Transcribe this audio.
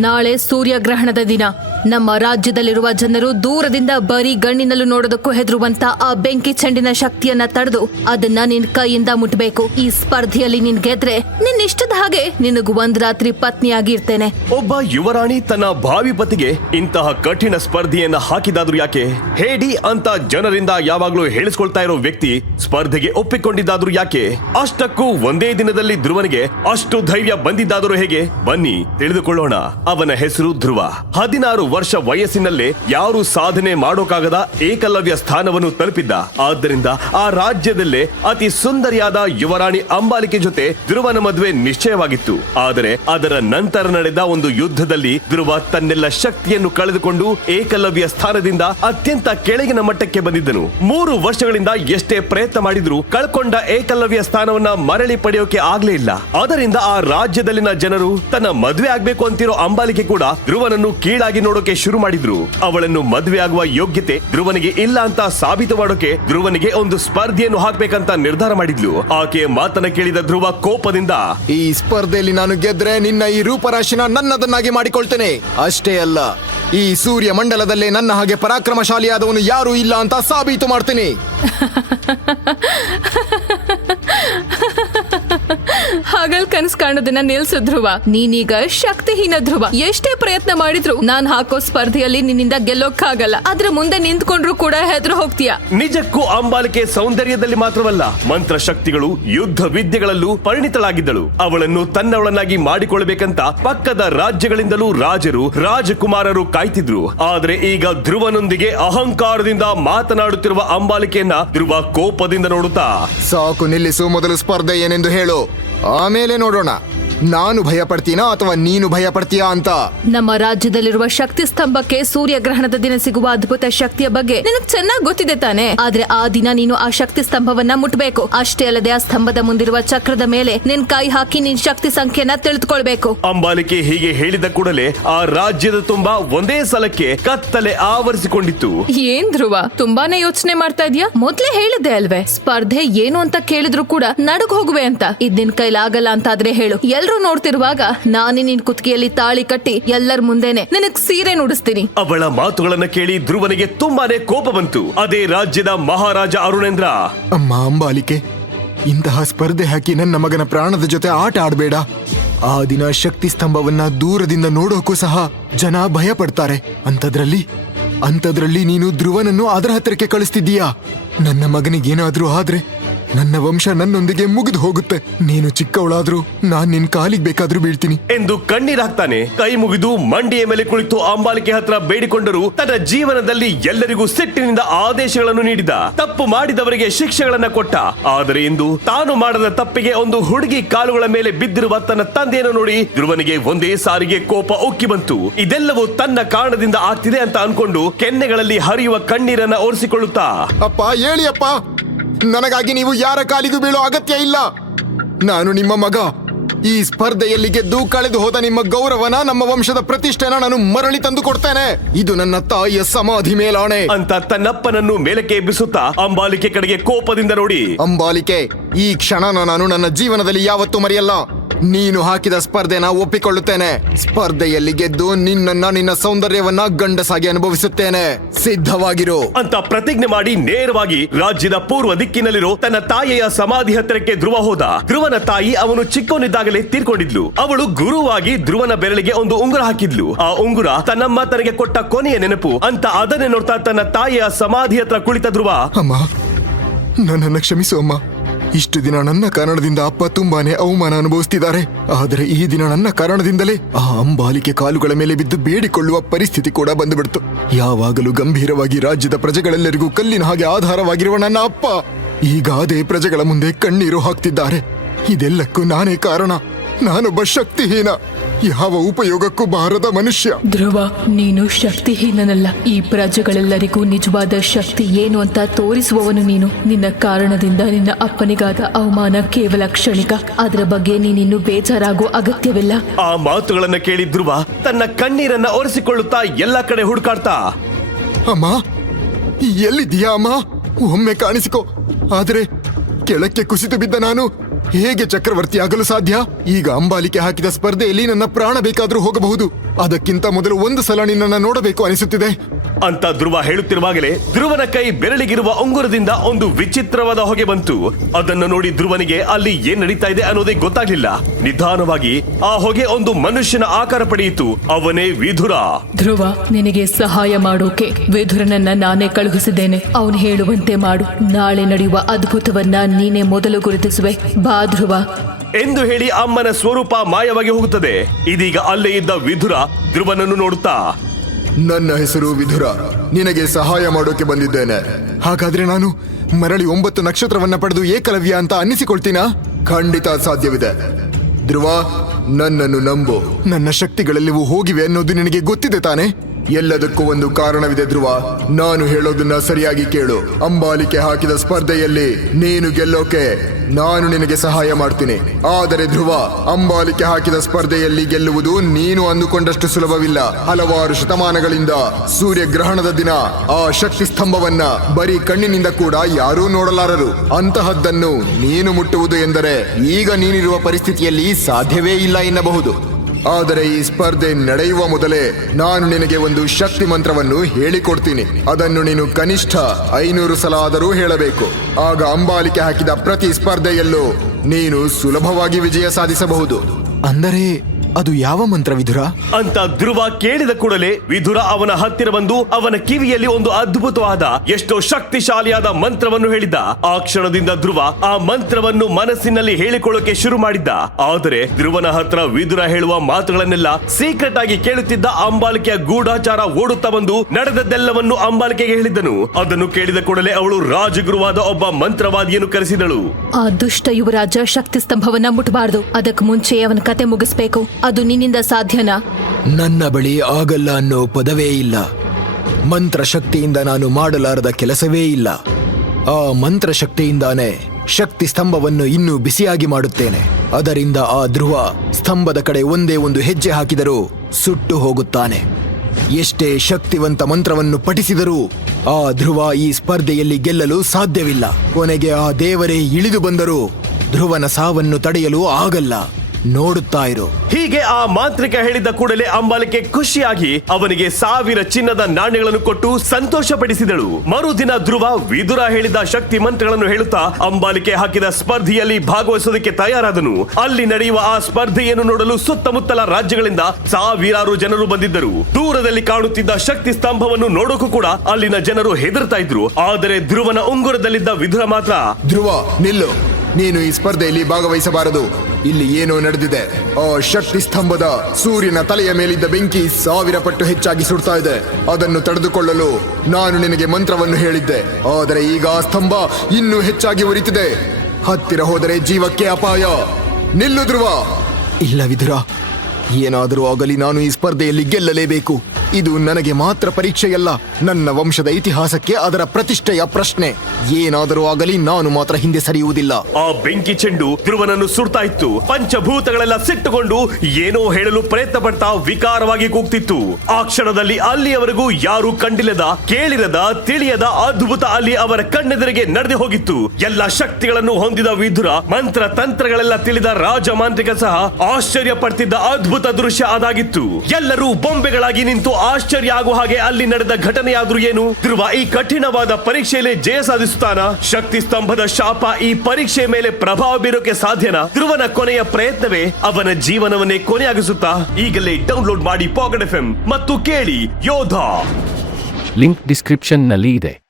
ನಾಳೆ ಸೂರ್ಯಗ್ರಹಣದ ದಿನ. ನಮ್ಮ ರಾಜ್ಯದಲ್ಲಿರುವ ಜನರು ದೂರದಿಂದ ಬರೀ ಗಣ್ಣಿನಲ್ಲೂ ನೋಡೋದಕ್ಕೂ ಹೆದರುವಂತ ಆ ಬೆಂಕಿ ಚೆಂಡಿನ ಶಕ್ತಿಯನ್ನ ತಡೆದು ಅದನ್ನ ನಿನ್ ಕೈಯಿಂದ ಮುಟ್ಬೇಕು. ಈ ಸ್ಪರ್ಧೆಯಲ್ಲಿ ನಿನ್ ಗೆದ್ರೆ ನಿನ್ ಇಷ್ಟದ ಹಾಗೆ ನಿನಗೂ ಒಂದ್ ರಾತ್ರಿ ಪತ್ನಿಯಾಗಿರ್ತೇನೆ. ಒಬ್ಬ ಯುವರಾಣಿ ತನ್ನ ಭಾವಿ ಪತಿಗೆ ಇಂತಹ ಕಠಿಣ ಸ್ಪರ್ಧೆಯನ್ನ ಹಾಕಿದಾದ್ರು ಯಾಕೆ? ಹೇಡಿ ಅಂತ ಜನರಿಂದ ಯಾವಾಗ್ಲೂ ಹೇಳಿಸ್ಕೊಳ್ತಾ ಇರೋ ವ್ಯಕ್ತಿ ಸ್ಪರ್ಧೆಗೆ ಒಪ್ಪಿಕೊಂಡಿದ್ದಾದ್ರು ಯಾಕೆ? ಅಷ್ಟಕ್ಕೂ ಒಂದೇ ದಿನದಲ್ಲಿ ಧ್ರುವನಿಗೆ ಅಷ್ಟು ಧೈರ್ಯ ಬಂದಿದ್ದಾದರೂ ಹೇಗೆ? ಬನ್ನಿ, ತಿಳಿದುಕೊಳ್ಳೋಣ. ಅವನ ಹೆಸರು ಧ್ರುವ. ಹದಿನಾರು ವರ್ಷ ವಯಸ್ಸಿನಲ್ಲೇ ಯಾರು ಸಾಧನೆ ಮಾಡೋಕಾಗದ ಏಕಲವ್ಯ ಸ್ಥಾನವನ್ನು ತಲುಪಿದ್ದ. ಆದ್ದರಿಂದ ಆ ರಾಜ್ಯದಲ್ಲೇ ಅತಿ ಸುಂದರಿಯಾದ ಯುವರಾಣಿ ಅಂಬಾಲಿಕೆ ಜೊತೆ ಧ್ರುವನ ಮದುವೆ ನಿಶ್ಚಯವಾಗಿತ್ತು. ಆದರೆ ಅದರ ನಂತರ ನಡೆದ ಒಂದು ಯುದ್ಧದಲ್ಲಿ ಧ್ರುವ ತನ್ನೆಲ್ಲ ಶಕ್ತಿಯನ್ನು ಕಳೆದುಕೊಂಡು ಏಕಲವ್ಯ ಸ್ಥಾನದಿಂದ ಅತ್ಯಂತ ಕೆಳಗಿನ ಮಟ್ಟಕ್ಕೆ ಬಂದಿದ್ದನು. ಮೂರು ವರ್ಷಗಳಿಂದ ಎಷ್ಟೇ ಪ್ರಯತ್ನ ಮಾಡಿದ್ರು ಕಳ್ಕೊಂಡ ಏಕಲವ್ಯ ಸ್ಥಾನವನ್ನ ಮರಳಿ ಪಡೆಯೋಕೆ ಆಗ್ಲೇ ಇಲ್ಲ. ಅದರಿಂದ ಆ ರಾಜ್ಯದಲ್ಲಿನ ಜನರು ತನ್ನ ಮದುವೆ ಆಗ್ಬೇಕು ಅಂತಿರೋ ಅಂಬಾಲಿಕೆ ಕೂಡ ಧ್ರುವನನ್ನು ಕೀಳಾಗಿ ನೋಡೋಕೆ ಶುರು ಮಾಡಿದ್ರು. ಅವಳನ್ನು ಮದುವೆ ಆಗುವ ಯೋಗ್ಯತೆ ಧ್ರುವನಿಗೆ ಇಲ್ಲ ಅಂತ ಸಾಬೀತು ಮಾಡೋಕೆ ಧ್ರುವನಿಗೆ ಒಂದು ಸ್ಪರ್ಧೆಯನ್ನು ಹಾಕ್ಬೇಕಂತ ನಿರ್ಧಾರ ಮಾಡಿದ್ಲು. ಆಕೆ ಮಾತನ್ನ ಕೇಳಿದ ಧ್ರುವ ಕೋಪದಿಂದ ಈ ಸ್ಪರ್ಧೆಯಲ್ಲಿ ನಾನು ಗೆದ್ರೆ ನಿನ್ನ ಈ ರೂಪರಾಶಿನ ನನ್ನದನ್ನಾಗಿ ಮಾಡಿಕೊಳ್ತೇನೆ. ಅಷ್ಟೇ ಅಲ್ಲ ಈ ಸೂರ್ಯ ಮಂಡಲದಲ್ಲೇ ನನ್ನ ಹಾಗೆ ಪರಾಕ್ರಮಶಾಲಿಯಾದವನು ಯಾರೂ ಇಲ್ಲ ಅಂತ ಸಾಬೀತು ಮಾಡ್ತೀನಿ. ಹಾಗಲ್ ಕನ್ಸ್ ಕಾಣೋದನ್ನ ನಿಲ್ಸು ಧ್ರುವ. ನೀನೀಗ ಶಕ್ತಿಹೀನ ಧ್ರುವ. ಎಷ್ಟೇ ಪ್ರಯತ್ನ ಮಾಡಿದ್ರು ನಾನ್ ಹಾಕೋ ಸ್ಪರ್ಧೆಯಲ್ಲಿ ನಿನ್ನಿಂದ ಗೆಲ್ಲೋಕ್ಕಾಗಲ್ಲ. ಅದ್ರ ಮುಂದೆ ನಿಂತ್ಕೊಂಡ್ರು ಕೂಡ ಹೆದ್ರು ಹೋಗ್ತೀಯ. ನಿಜಕ್ಕೂ ಅಂಬಾಲಿಕೆ ಸೌಂದರ್ಯದಲ್ಲಿ ಮಾತ್ರವಲ್ಲ ಮಂತ್ರ ಶಕ್ತಿಗಳು ಯುದ್ಧ ವಿದ್ಯೆಗಳಲ್ಲೂ ಪರಿಣಿತಳಾಗಿದ್ದಳು. ಅವಳನ್ನು ತನ್ನವಳನ್ನಾಗಿ ಮಾಡಿಕೊಳ್ಳಬೇಕಂತ ಪಕ್ಕದ ರಾಜ್ಯಗಳಿಂದಲೂ ರಾಜರು ರಾಜಕುಮಾರರು ಕಾಯ್ತಿದ್ರು. ಆದ್ರೆ ಈಗ ಧ್ರುವನೊಂದಿಗೆ ಅಹಂಕಾರದಿಂದ ಮಾತನಾಡುತ್ತಿರುವ ಅಂಬಾಲಿಕೆಯನ್ನ ಧ್ರುವ ಕೋಪದಿಂದ ನೋಡುತ್ತಾ. ಸಾಕು ನಿಲ್ಲಿಸು ಮೊದಲು ಸ್ಪರ್ಧೆ ಏನೆಂದು ಹೇಳು. ಆಮೇಲೆ ನೋಡೋಣ. ನಾನು ಭಯ ಪಡ್ತೀನಾ ಅಥವಾ ನೀನು ಭಯ ಪಡ್ತೀಯಾ ಅಂತ? ನಮ್ಮ ರಾಜ್ಯದಲ್ಲಿರುವ ಶಕ್ತಿ ಸ್ತಂಭಕ್ಕೆ ಸೂರ್ಯಗ್ರಹಣದ ದಿನ ಸಿಗುವ ಅದ್ಭುತ ಶಕ್ತಿಯ ಬಗ್ಗೆ ನಿನಗ್ ಚೆನ್ನಾಗಿ ಗೊತ್ತಿದೆ ತಾನೆ. ಆದ್ರೆ ಆ ದಿನ ನೀನು ಆ ಶಕ್ತಿ ಸ್ತಂಭವನ್ನ ಮುಟ್ಬೇಕು. ಅಷ್ಟೇ ಅಲ್ಲದೆ ಆ ಸ್ತಂಭದ ಮುಂದಿರುವ ಚಕ್ರದ ಮೇಲೆ ನಿನ್ ಕೈ ಹಾಕಿ ನಿನ್ ಶಕ್ತಿ ಸಂಖ್ಯೆನ ತಿಳಿದುಕೊಳ್ಬೇಕು. ಅಂಬಾಲಿಕೆ ಹೀಗೆ ಹೇಳಿದ ಕೂಡಲೇ ಆ ರಾಜ್ಯದ ತುಂಬಾ ಒಂದೇ ಸಲಕ್ಕೆ ಕತ್ತಲೆ ಆವರಿಸಿಕೊಂಡಿತ್ತು. ಏನ್ ಧ್ರುವ ತುಂಬಾನೇ ಯೋಚನೆ ಮಾಡ್ತಾ ಇದ್ಯಾ? ಮೊದ್ಲೇ ಹೇಳಿದ್ದೆ ಅಲ್ವೇ. ಸ್ಪರ್ಧೆ ಏನು ಅಂತ ಕೇಳಿದ್ರು ಕೂಡ ನಡುಗ್ ಹೋಗುವೆ ಅಂತ. ಇದ್ ನಿನ್ ಕೈಲಾಗಲ್ಲ ಅಂತಾದ್ರೆ ಹೇಳು. ಎಲ್ರೂ ನೋಡ್ತಿರುವಾಗ ನಾನೇ ನಿನ್ ಕುತ್ತಿಗೆಯಲ್ಲಿ ತಾಳಿ ಕಟ್ಟಿ ಎಲ್ಲರ ಮುಂದೆನೆ ನಿನಗ್ ಸೀರೆ ನುಡಿಸ್ತೀನಿ. ಅವಳ ಮಾತುಗಳನ್ನ ಕೇಳಿ ಧ್ರುವನಿಗೆ ತುಂಬಾನೇ ಕೋಪ ಬಂತು. ಅದೇ ರಾಜ್ಯದ ಮಹಾರಾಜ ಅರುಣೇಂದ್ರ. ಅಮ್ಮ ಅಂಬಾಲಿಕೆ ಇಂತಹ ಸ್ಪರ್ಧೆ ಹಾಕಿ ನನ್ನ ಮಗನ ಪ್ರಾಣದ ಜೊತೆ ಆಟ ಆಡಬೇಡ. ಆ ದಿನ ಶಕ್ತಿ ಸ್ತಂಭವನ್ನ ದೂರದಿಂದ ನೋಡೋಕ್ಕೂ ಸಹ ಜನ ಭಯ ಪಡ್ತಾರೆ ಅಂಥದ್ರಲ್ಲಿ ಅಂಥದ್ರಲ್ಲಿ ನೀನು ಧ್ರುವನನ್ನು ಅದರ ಹತ್ತಿರಕ್ಕೆ ಕಳಿಸ್ತಿದ್ದೀಯಾ? ನನ್ನ ಮಗನಿಗೇನಾದ್ರೂ ಆದ್ರೆ ನನ್ನ ವಂಶ ನನ್ನೊಂದಿಗೆ ಮುಗಿದು ಹೋಗುತ್ತೆ. ನೀನು ಚಿಕ್ಕವಳಾದ್ರೂ ನಾನ್ ನಿನ್ ಕಾಲಿಗೆ ಬೇಕಾದ್ರೂ ಬೀಳ್ತೀನಿ. ಎಂದು ಕಣ್ಣೀರಾಗ್ತಾನೆ ಕೈ ಮುಗಿದು ಮಂಡಿಯ ಮೇಲೆ ಕುಳಿತು ಅಂಬಾಲಿಕೆ ಹತ್ರ ಬೇಡಿಕೊಂಡರು ತನ್ನ ಜೀವನದಲ್ಲಿ ಎಲ್ಲರಿಗೂ ಸಿಟ್ಟಿನಿಂದ ಆದೇಶಗಳನ್ನು ನೀಡಿದ. ತಪ್ಪು ಮಾಡಿದವರಿಗೆ ಶಿಕ್ಷೆಗಳನ್ನ ಕೊಟ್ಟ. ಆದರೆ ಇಂದು ತಾನು ಮಾಡದ ತಪ್ಪಿಗೆ ಒಂದು ಹುಡುಗಿ ಕಾಲುಗಳ ಮೇಲೆ ಬಿದ್ದಿರುವ ತನ್ನ ತಂದೆಯನ್ನು ನೋಡಿ ಧ್ರುವನಿಗೆ ಒಂದೇ ಸಾರಿಗೆ ಕೋಪ ಉಕ್ಕಿ ಬಂತು. ಇದೆಲ್ಲವೂ ತನ್ನ ಕಾರಣದಿಂದ ಆಗ್ತಿದೆ ಅಂತ ಅನ್ಕೊಂಡು ಕೆನ್ನೆಗಳಲ್ಲಿ ಹರಿಯುವ ಕಣ್ಣೀರನ್ನ ಒರೆಸಿಕೊಳ್ಳುತ್ತಾ. ಅಪ್ಪ ಹೇಳಿ ಅಪ್ಪ. ನನಗಾಗಿ ನೀವು ಯಾರ ಕಾಲಿಗೂ ಬೀಳೋ ಅಗತ್ಯ ಇಲ್ಲ. ನಾನು ನಿಮ್ಮ ಮಗ. ಈ ಸ್ಪರ್ಧೆಯಲ್ಲಿ ಗೆದ್ದು ಕಳೆದು ಹೋದ ನಿಮ್ಮ ಗೌರವನ ನಮ್ಮ ವಂಶದ ಪ್ರತಿಷ್ಠೆನ ನಾನು ಮರಳಿ ತಂದು ಕೊಡ್ತೇನೆ. ಇದು ನನ್ನ ತಾಯಿಯ ಸಮಾಧಿ ಮೇಲಾಣೆ. ಅಂತ ತನ್ನಪ್ಪನನ್ನು ಮೇಲಕ್ಕೆ ಎಬ್ಬಿಸುತ್ತಾ ಅಂಬಾಲಿಕೆ ಕಡೆಗೆ ಕೋಪದಿಂದ ನೋಡಿ. ಅಂಬಾಲಿಕೆ ಈ ಕ್ಷಣನ ನಾನು ನನ್ನ ಜೀವನದಲ್ಲಿ ಯಾವತ್ತೂ ಮರೆಯಲ್ಲ. ನೀನು ಹಾಕಿದ ಸ್ಪರ್ಧೆನ ಒಪ್ಪಿಕೊಳ್ಳುತ್ತೇನೆ. ಸ್ಪರ್ಧೆಯಲ್ಲಿ ಗೆದ್ದು ನಿನ್ನನ್ನ ನಿನ್ನ ಸೌಂದರ್ಯವನ್ನ ಗಂಡಸಾಗಿ ಅನುಭವಿಸುತ್ತೇನೆ. ಸಿದ್ಧವಾಗಿರು. ಅಂತ ಪ್ರತಿಜ್ಞೆ ಮಾಡಿ ನೇರವಾಗಿ ರಾಜ್ಯದ ಪೂರ್ವ ದಿಕ್ಕಿನಲ್ಲಿರೋ ತನ್ನ ತಾಯಿಯ ಸಮಾಧಿ ಹತ್ತಿರಕ್ಕೆ ಧ್ರುವ ಹೋದ. ಧ್ರುವನ ತಾಯಿ ಅವನು ಚಿಕ್ಕವನಿದ್ದಾಗಲೇ ತೀರ್ಕೊಂಡಿದ್ಲು. ಅವಳು ಗುರುವಾಗಿ ಧ್ರುವನ ಬೆರಳಿಗೆ ಒಂದು ಉಂಗುರ ಹಾಕಿದ್ಲು. ಆ ಉಂಗುರ ತನ್ನಮ್ಮ ತನಗೆ ಕೊಟ್ಟ ಕೊನೆಯ ನೆನಪು. ಅಂತ ಅದನ್ನೇ ನೋಡ್ತಾ ತನ್ನ ತಾಯಿಯ ಸಮಾಧಿ ಹತ್ರ ಕುಳಿತ ಧ್ರುವ. ಅಮ್ಮ ನನ್ನನ್ನು ಕ್ಷಮಿಸು ಅಮ್ಮ. ಇಷ್ಟು ದಿನ ನನ್ನ ಕಾರಣದಿಂದ ಅಪ್ಪ ತುಂಬಾನೇ ಅವಮಾನ ಅನುಭವಿಸ್ತಿದ್ದಾರೆ. ಆದರೆ ಈ ದಿನ ನನ್ನ ಕಾರಣದಿಂದಲೇ ಆ ಅಂಬಾಲಿಕೆ ಕಾಲುಗಳ ಮೇಲೆ ಬಿದ್ದು ಬೇಡಿಕೊಳ್ಳುವ ಪರಿಸ್ಥಿತಿ ಕೂಡ ಬಂದುಬಿಡ್ತು. ಯಾವಾಗಲೂ ಗಂಭೀರವಾಗಿ ರಾಜ್ಯದ ಪ್ರಜೆಗಳೆಲ್ಲರಿಗೂ ಕಲ್ಲಿನ ಹಾಗೆ ಆಧಾರವಾಗಿರುವ ನನ್ನ ಅಪ್ಪ ಈಗ ಅದೇ ಪ್ರಜೆಗಳ ಮುಂದೆ ಕಣ್ಣೀರು ಹಾಕ್ತಿದ್ದಾರೆ. ಇದೆಲ್ಲಕ್ಕೂ ನಾನೇ ಕಾರಣ. ನಾನೊಬ್ಬ ಶಕ್ತಿಹೀನ. ಯಾವ ಉಪಯೋಗಕ್ಕೂ ಬಾರದ ಮನುಷ್ಯ. ಧ್ರುವ ನೀನು ಶಕ್ತಿಹೀನನಲ್ಲ. ಈ ಪ್ರಜೆಗಳೆಲ್ಲರಿಗೂ ನಿಜವಾದ ಶಕ್ತಿ ಏನು ಅಂತ ತೋರಿಸುವವನು ನೀನು. ನಿನ್ನ ಕಾರಣದಿಂದ ನಿನ್ನ ಅಪ್ಪನಿಗಾದ ಅವಮಾನ ಕೇವಲ ಕ್ಷಣಿಕ. ಅದರ ಬಗ್ಗೆ ನೀನಿನ್ನು ಬೇಜಾರಾಗೋ ಅಗತ್ಯವಿಲ್ಲ. ಆ ಮಾತುಗಳನ್ನ ಕೇಳಿ ಧ್ರುವ ತನ್ನ ಕಣ್ಣೀರನ್ನ ಒರೆಸಿಕೊಳ್ಳುತ್ತಾ ಎಲ್ಲ ಕಡೆ ಹುಡುಕಾಡ್ತಾ. ಅಮ್ಮ ಎಲ್ಲಿದೀಯಾ ಅಮ್ಮ? ಒಮ್ಮೆ ಕಾಣಿಸಿಕೋ. ಆದರೆ ಕೆಳಕ್ಕೆ ಕುಸಿತು ಬಿದ್ದ ನಾನು ಹೇಗೆ ಚಕ್ರವರ್ತಿ ಆಗಲು ಸಾಧ್ಯ? ಈಗ ಅಂಬಾಲಿಕೆ ಹಾಕಿದ ಸ್ಪರ್ಧೆಯಲ್ಲಿ ನನ್ನ ಪ್ರಾಣ ಬೇಕಾದ್ರೂ ಹೋಗಬಹುದು. ಅದಕ್ಕಿಂತ ಮೊದಲು ಒಂದು ಸಲ ನಿನ್ನನ್ನು ನೋಡಬೇಕು ಅನಿಸುತ್ತಿದೆ. ಅಂತ ಧ್ರುವ ಹೇಳುತ್ತಿರುವಾಗಲೇ ಧ್ರುವನ ಕೈ ಬೆರಳಿಗಿರುವ ಉಂಗುರದಿಂದ ಒಂದು ವಿಚಿತ್ರವಾದ ಹೊಗೆ ಬಂತು. ಅದನ್ನು ನೋಡಿ ಧ್ರುವನಿಗೆ ಅಲ್ಲಿ ಏನ್ ನಡೀತಾ ಇದೆ ಅನ್ನೋದೇ ಗೊತ್ತಾಗ್ಲಿಲ್ಲ. ನಿಧಾನವಾಗಿ ಆ ಹೊಗೆ ಒಂದು ಮನುಷ್ಯನ ಆಕಾರ ಪಡೆಯಿತು. ಅವನೇ ವಿಧುರ. ಧ್ರುವ ನಿನಗೆ ಸಹಾಯ ಮಾಡೋಕೆ ವಿಧುರನನ್ನ ನಾನೇ ಕಳುಹಿಸಿದ್ದೇನೆ. ಅವನು ಹೇಳುವಂತೆ ಮಾಡು. ನಾಳೆ ನಡೆಯುವ ಅದ್ಭುತವನ್ನ ನೀನೇ ಮೊದಲು ಗುರುತಿಸುವೆ. ಬಾ ಧ್ರುವ. ಎಂದು ಹೇಳಿ ಅಮ್ಮನ ಸ್ವರೂಪ ಮಾಯವಾಗಿ ಹೋಗುತ್ತದೆ. ಇದೀಗ ಅಲ್ಲೇ ಇದ್ದ ವಿಧುರ ಧ್ರುವನನ್ನು ನೋಡುತ್ತಾ ನನ್ನ ಹೆಸರು ವಿಧುರ. ನಿನಗೆ ಸಹಾಯ ಮಾಡೋಕೆ ಬಂದಿದ್ದೇನೆ. ಹಾಗಾದ್ರೆ ನಾನು ಮರಳಿ ಒಂಬತ್ತು ನಕ್ಷತ್ರವನ್ನ ಪಡೆದು ಏಕಲವ್ಯ ಅಂತ ಅನ್ನಿಸಿಕೊಳ್ತೀನಾ? ಖಂಡಿತ ಸಾಧ್ಯವಿದೆ. ಧ್ರುವ, ನನ್ನನ್ನು ನಂಬು. ನನ್ನ ಶಕ್ತಿಗಳೆಲ್ಲವೂ ಹೋಗಿವೆ ಅನ್ನೋದು ನಿನಗೆ ಗೊತ್ತಿದೆ ತಾನೆ? ಎಲ್ಲದಕ್ಕೂ ಒಂದು ಕಾರಣವಿದೆ ಧ್ರುವ. ನಾನು ಹೇಳೋದನ್ನ ಸರಿಯಾಗಿ ಕೇಳು. ಅಂಬಾಲಿಕೆ ಹಾಕಿದ ಸ್ಪರ್ಧೆಯಲ್ಲಿ ನೀನು ಗೆಲ್ಲೋಕೆ ನಾನು ನಿನಗೆ ಸಹಾಯ ಮಾಡ್ತೀನಿ. ಆದರೆ ಧ್ರುವ, ಅಂಬಾಲಿಕೆ ಹಾಕಿದ ಸ್ಪರ್ಧೆಯಲ್ಲಿ ಗೆಲ್ಲುವುದು ನೀನು ಅಂದುಕೊಂಡಷ್ಟು ಸುಲಭವಿಲ್ಲ. ಹಲವಾರು ಶತಮಾನಗಳಿಂದ ಸೂರ್ಯಗ್ರಹಣದ ದಿನ, ಆ ಶಕ್ತಿ ಸ್ತಂಭವನ್ನ ಬರೀ ಕಣ್ಣಿನಿಂದ ಕೂಡ ಯಾರೂ ನೋಡಲಾರರು. ಅಂತಹದ್ದನ್ನು ನೀನು ಮುಟ್ಟುವುದು ಎಂದರೆ ಈಗ ನೀನಿರುವ ಪರಿಸ್ಥಿತಿಯಲ್ಲಿ ಸಾಧ್ಯವೇ ಇಲ್ಲ ಎನ್ನಬಹುದು. ಆದರೆ ಈ ಸ್ಪರ್ಧೆ ನಡೆಯುವ ಮೊದಲೇ ನಾನು ನಿನಗೆ ಒಂದು ಶಕ್ತಿ ಮಂತ್ರವನ್ನು ಹೇಳಿಕೊಡ್ತೀನಿ. ಅದನ್ನು ನೀನು ಕನಿಷ್ಠ ಐನೂರು ಸಲ ಆದರೂ ಹೇಳಬೇಕು. ಆಗ ಅಂಬಾಲಿಕೆ ಹಾಕಿದ ಪ್ರತಿ ಸ್ಪರ್ಧೆಯಲ್ಲೂ ನೀನು ಸುಲಭವಾಗಿ ವಿಜಯ ಸಾಧಿಸಬಹುದು. ಅಂದರೆ ಅದು ಯಾವ ಮಂತ್ರ ವಿಧುರ ಅಂತ ಧ್ರುವ ಕೇಳಿದ ಕೂಡಲೇ ವಿಧುರ ಅವನ ಹತ್ತಿರ ಬಂದು ಅವನ ಕಿವಿಯಲ್ಲಿ ಒಂದು ಅದ್ಭುತವಾದ ಎಷ್ಟೋ ಶಕ್ತಿಶಾಲಿಯಾದ ಮಂತ್ರವನ್ನು ಹೇಳಿದ ಆ ಕ್ಷಣದಿಂದ ಧ್ರುವ ಆ ಮಂತ್ರವನ್ನು ಮನಸ್ಸಿನಲ್ಲಿ ಹೇಳಿಕೊಳ್ಳೋಕೆ ಶುರು ಮಾಡಿದ್ದ. ಆದರೆ ಧ್ರುವನ ಹತ್ರ ವಿಧುರ ಹೇಳುವ ಮಾತುಗಳನ್ನೆಲ್ಲ ಸೀಕ್ರೆಟ್ ಆಗಿ ಕೇಳುತ್ತಿದ್ದ ಅಂಬಾಲಿಕೆಯ ಗೂಢಾಚಾರ ಓಡುತ್ತಾ ಬಂದು ನಡೆದದ್ದೆಲ್ಲವನ್ನು ಅಂಬಾಲಿಕೆಗೆ ಹೇಳಿದ್ದನು. ಅದನ್ನು ಕೇಳಿದ ಕೂಡಲೇ ಅವಳು ರಾಜಗುರುವಾದ ಒಬ್ಬ ಮಂತ್ರವಾದಿಯನ್ನು ಕರೆಸಿದಳು. ಆ ದುಷ್ಟ ಯುವರಾಜ ಶಕ್ತಿ ಸ್ತಂಭವನ್ನ ಮುಟ್ಟಬಾರದು ಅದಕ್ಕೆ ಮುಂಚೆ ಅವನ ಕತೆ ಮುಗಿಸ್ಬೇಕು. ಅದು ನಿನ್ನಿಂದ ಸಾಧ್ಯನಾ? ನನ್ನ ಬಳಿ ಆಗಲ್ಲ ಅನ್ನೋ ಪದವೇ ಇಲ್ಲ. ಮಂತ್ರ ಶಕ್ತಿಯಿಂದ ನಾನು ಮಾಡಲಾರದ ಕೆಲಸವೇ ಇಲ್ಲ. ಆ ಮಂತ್ರ ಶಕ್ತಿಯಿಂದಾನೆ ಶಕ್ತಿ ಸ್ತಂಭವನ್ನು ಇನ್ನೂ ಬಿಸಿಯಾಗಿ ಮಾಡುತ್ತೇನೆ. ಅದರಿಂದ ಆ ಧ್ರುವ ಸ್ತಂಭದ ಕಡೆ ಒಂದೇ ಒಂದು ಹೆಜ್ಜೆ ಹಾಕಿದರೂ ಸುಟ್ಟು ಹೋಗುತ್ತಾನೆ. ಎಷ್ಟೇ ಶಕ್ತಿವಂತ ಮಂತ್ರವನ್ನು ಪಠಿಸಿದರೂ ಆ ಧ್ರುವ ಈ ಸ್ಪರ್ಧೆಯಲ್ಲಿ ಗೆಲ್ಲಲು ಸಾಧ್ಯವಿಲ್ಲ. ಕೊನೆಗೆ ಆ ದೇವರೇ ಇಳಿದು ಬಂದರೂ ಧ್ರುವನ ಸಾವನ್ನು ತಡೆಯಲು ಆಗಲ್ಲ. ನೋಡುತ್ತಾ ಇರು. ಹೀಗೆ ಆ ಮಾಂತ್ರಿಕ ಹೇಳಿದ ಕೂಡಲೇ ಅಂಬಾಲಿಕೆ ಖುಷಿಯಾಗಿ ಅವನಿಗೆ ಸಾವಿರ ಚಿನ್ನದ ನಾಣ್ಯಗಳನ್ನು ಕೊಟ್ಟು ಸಂತೋಷಪಡಿಸಿದಳು. ಮರುದಿನ ಧ್ರುವ ವಿದುರ ಹೇಳಿದ ಶಕ್ತಿ ಮಂತ್ರಗಳನ್ನು ಹೇಳುತ್ತಾ ಅಂಬಾಲಿಕೆ ಹಾಕಿದ ಸ್ಪರ್ಧೆಯಲ್ಲಿ ಭಾಗವಹಿಸೋದಕ್ಕೆ ತಯಾರಾದನು. ಅಲ್ಲಿ ನಡೆಯುವ ಆ ಸ್ಪರ್ಧೆಯನ್ನು ನೋಡಲು ಸುತ್ತಮುತ್ತಲ ರಾಜ್ಯಗಳಿಂದ ಸಾವಿರಾರು ಜನರು ಬಂದಿದ್ದರು. ದೂರದಲ್ಲಿ ಕಾಣುತ್ತಿದ್ದ ಶಕ್ತಿ ಸ್ತಂಭವನ್ನು ನೋಡೋಕು ಕೂಡ ಅಲ್ಲಿನ ಜನರು ಹೆದರ್ತಾ ಇದ್ರು. ಆದರೆ ಧ್ರುವನ ಉಂಗುರದಲ್ಲಿದ್ದ ವಿಧುರ ಮಾತ್ರ ಧ್ರುವ ನಿಲ್ಲು. ನೀನು ಈ ಸ್ಪರ್ಧೆಯಲ್ಲಿ ಭಾಗವಹಿಸಬಾರದು. ಇಲ್ಲಿ ಏನೋ ನಡೆದಿದೆ. ಆ ಶಕ್ತಿ ಸ್ತಂಭದ ಸೂರ್ಯನ ತಲೆಯ ಮೇಲಿದ್ದ ಬೆಂಕಿ ಸಾವಿರ ಪಟ್ಟು ಹೆಚ್ಚಾಗಿ ಸುಡ್ತಾ ಇದೆ. ಅದನ್ನು ತಡೆದುಕೊಳ್ಳಲು ನಾನು ನಿನಗೆ ಮಂತ್ರವನ್ನು ಹೇಳಿದ್ದೆ. ಆದರೆ ಈಗ ಆ ಸ್ತಂಭ ಇನ್ನೂ ಹೆಚ್ಚಾಗಿ ಉರಿತಿದೆ. ಹತ್ತಿರ ಹೋದರೆ ಜೀವಕ್ಕೆ ಅಪಾಯ. ನಿಲ್ಲುದ್ರುವ ಇಲ್ಲ ವಿಧುರ ಏನಾದರೂ ಆಗಲಿ ನಾನು ಈ ಸ್ಪರ್ಧೆಯಲ್ಲಿ ಗೆಲ್ಲಲೇಬೇಕು. ಇದು ನನಗೆ ಮಾತ್ರ ಪರೀಕ್ಷೆಯಲ್ಲ, ನನ್ನ ವಂಶದ ಇತಿಹಾಸಕ್ಕೆ ಅದರ ಪ್ರತಿಷ್ಠೆಯ ಪ್ರಶ್ನೆ. ಏನಾದರೂ ಆಗಲಿ ನಾನು ಮಾತ್ರ ಹಿಂದೆ ಸರಿಯುವುದಿಲ್ಲ. ಆ ಬೆಂಕಿ ಚೆಂಡು ಧ್ರುವನನ್ನು ಸುಡ್ತಾ ಇತ್ತು ಪಂಚಭೂತಗಳೆಲ್ಲ ಸಿಟ್ಟುಕೊಂಡು ಏನೋ ಹೇಳಲು ಪ್ರಯತ್ನ ಪಡ್ತಾ ವಿಕಾರವಾಗಿ ಕೂಗ್ತಿತ್ತು. ಆ ಕ್ಷಣದಲ್ಲಿ ಅಲ್ಲಿಯವರೆಗೂ ಯಾರು ಕಂಡಿಲ್ಲದ, ಕೇಳಿರದ, ತಿಳಿಯದ ಅದ್ಭುತ ಅಲ್ಲಿ ಅವರ ಕಣ್ಣೆದುರಿಗೆ ನಡೆದು ಹೋಗಿತ್ತು. ಎಲ್ಲ ಶಕ್ತಿಗಳನ್ನು ಹೊಂದಿದ ವಿಧುರ, ಮಂತ್ರ ತಂತ್ರಗಳೆಲ್ಲ ತಿಳಿದ ರಾಜ ಮಾಂತ್ರಿಕ ಸಹ ಆಶ್ಚರ್ಯ ಪಡ್ತಿದ್ದ ಅದ್ಭುತ ದೃಶ್ಯ ಅದಾಗಿತ್ತು. ಎಲ್ಲರೂ ಬೊಂಬೆಗಳಾಗಿ ನಿಂತು ಆಶ್ಚರ್ಯ ಆಗುವ ಹಾಗೆ ಅಲ್ಲಿ ನಡೆದ ಘಟನೆಯಾದ್ರೂ ಏನು? ಧ್ರುವ ಈ ಕಠಿಣವಾದ ಪರೀಕ್ಷೆಯಲ್ಲಿ ಜಯ ಸಾಧಿಸುತ್ತಾನ? ಶಕ್ತಿ ಸ್ತಂಭದ ಶಾಪ ಈ ಪರೀಕ್ಷೆ ಮೇಲೆ ಪ್ರಭಾವ ಬೀರೋಕೆ ಸಾಧ್ಯನಾ? ಧ್ರುವನ ಕೊನೆಯ ಪ್ರಯತ್ನವೇ ಅವನ ಜೀವನವನ್ನೇ ಕೊನೆಯಾಗಿಸುತ್ತಾ? ಈಗಲೇ ಡೌನ್ಲೋಡ್ ಮಾಡಿ ಪಾಕೆಟ್ ಎಫ್ ಮತ್ತು ಕೇಳಿ ಯೋಧ. ಲಿಂಕ್ ಡಿಸ್ಕ್ರಿಪ್ಷನ್ನಲ್ಲಿ ಇದೆ.